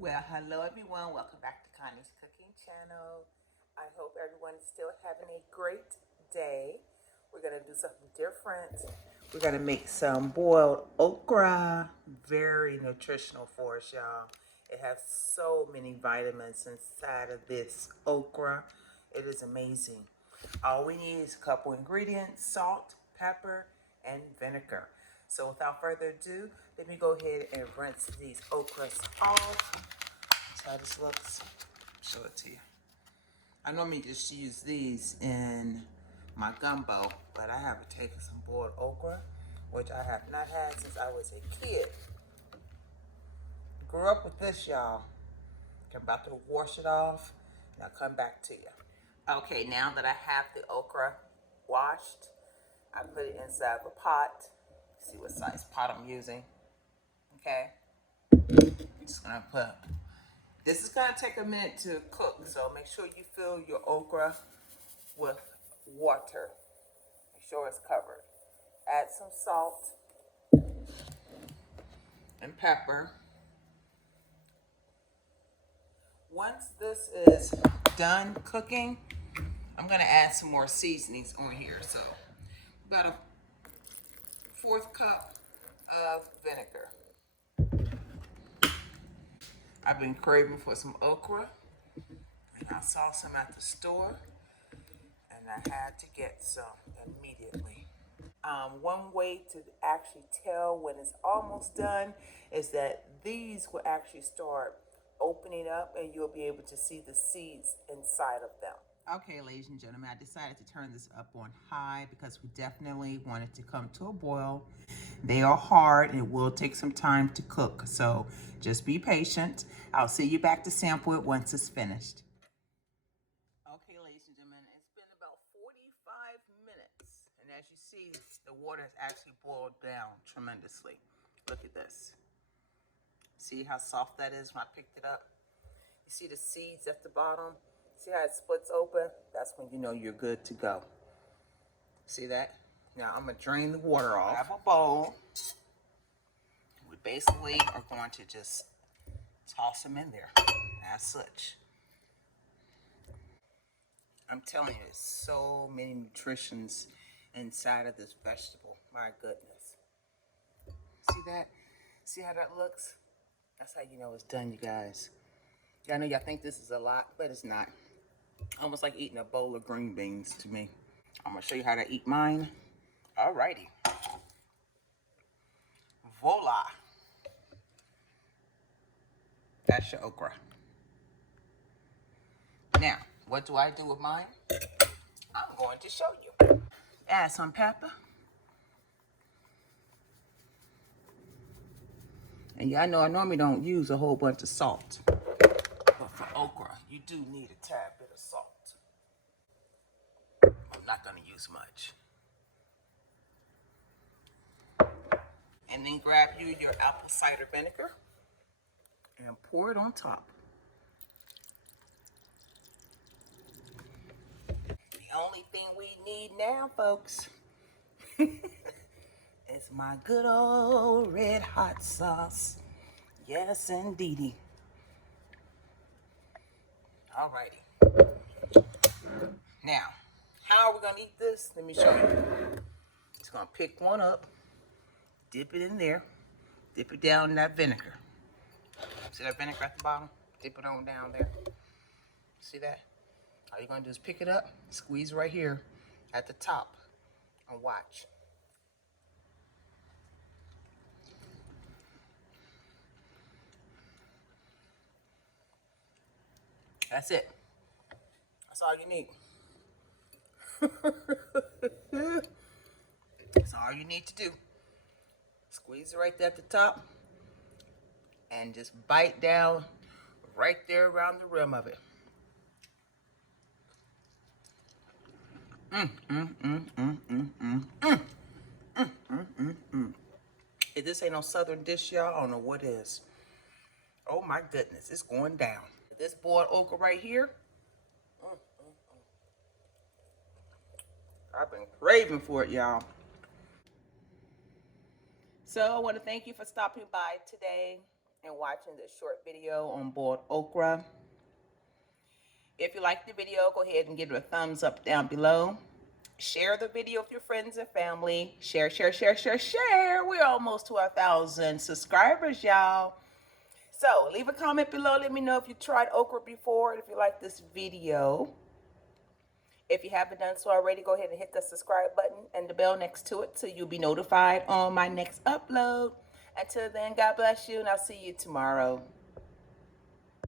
Well, hello everyone. Welcome back to Connie's Cooking Channel. I hope everyone is still having a great day. We're going to do something different. We're going to make some boiled okra. Very nutritional for us, y'all. It has so many vitamins inside of this okra. It is amazing. All we need is a couple ingredients: salt, pepper, and vinegar. So without further ado, let me go ahead and rinse these okras off. That's how this looks. Show it to you. I normally just use these in my gumbo, but I have taken some boiled okra, which I have not had since I was a kid. Grew up with this, y'all. I'm about to wash it off, and I'll come back to you. Okay, now that I have the okra washed, I put it inside of a pot. See what size pot I'm using. Okay. Just gonna put. This is gonna take a minute to cook, so make sure you fill your okra with water. Make sure it's covered. Add some salt and pepper. Once this is done cooking, I'm gonna add some more seasonings on here. So about a 1/4 cup of vinegar. I've been craving for some okra, and I saw some at the store, and I had to get some immediately. One way to actually tell when it's almost done is that these will actually start opening up, and you'll be able to see the seeds inside of them. Okay, ladies and gentlemen, I decided to turn this up on high because we definitely want it to come to a boil. They are hard and it will take some time to cook, so just be patient. I'll see you back to sample it once it's finished. Okay, ladies and gentlemen, it's been about 45 minutes, and as you see, the water has actually boiled down tremendously. Look at this. See how soft that is when I picked it up? You see the seeds at the bottom? See how it splits open? That's when you know you're good to go. See that? Now I'm gonna drain the water off. I have a bowl. We basically are going to just toss them in there as such. I'm telling you, there's so many nutritions inside of this vegetable. My goodness. See that? See how that looks? That's how you know it's done, you guys. I know y'all think this is a lot, but it's not. Almost like eating a bowl of green beans to me. I'm gonna show you how to eat mine. Alrighty. Voila. That's your okra. Now, what do I do with mine? I'm going to show you. Add some pepper. And y'all know I normally don't use a whole bunch of salt. But for okra, you do need a tad bit of salt. I'm not gonna use much. And then grab you your apple cider vinegar and pour it on top. The only thing we need now, folks, is my good old red hot sauce. Yes, indeedy. Alrighty. Now, how are we gonna eat this? Let me show you. Just gonna pick one up, dip it in there, dip it down in that vinegar. See that vinegar at the bottom? Dip it on down there. See that? All you're gonna do is pick it up, squeeze right here at the top, and watch. That's it. That's all you need. That's all you need to do. Squeeze it right there at the top and just bite down right there around the rim of it. If this ain't no southern dish, y'all, I don't know what is. Oh my goodness, it's going down. This boiled okra right here, I've been craving for it, y'all. So I want to thank you for stopping by today. and watching this short video on boiled okra. If you like the video, go ahead and give it a thumbs up down below. Share the video with your friends and family. Share, share, share, share, share. We're almost to 1,000 subscribers, y'all. So leave a comment below. Let me know if you tried okra before and if you like this video. If you haven't done so already, go ahead and hit the subscribe button and the bell next to it so you'll be notified on my next upload. Until then, God bless you, and I'll see you tomorrow.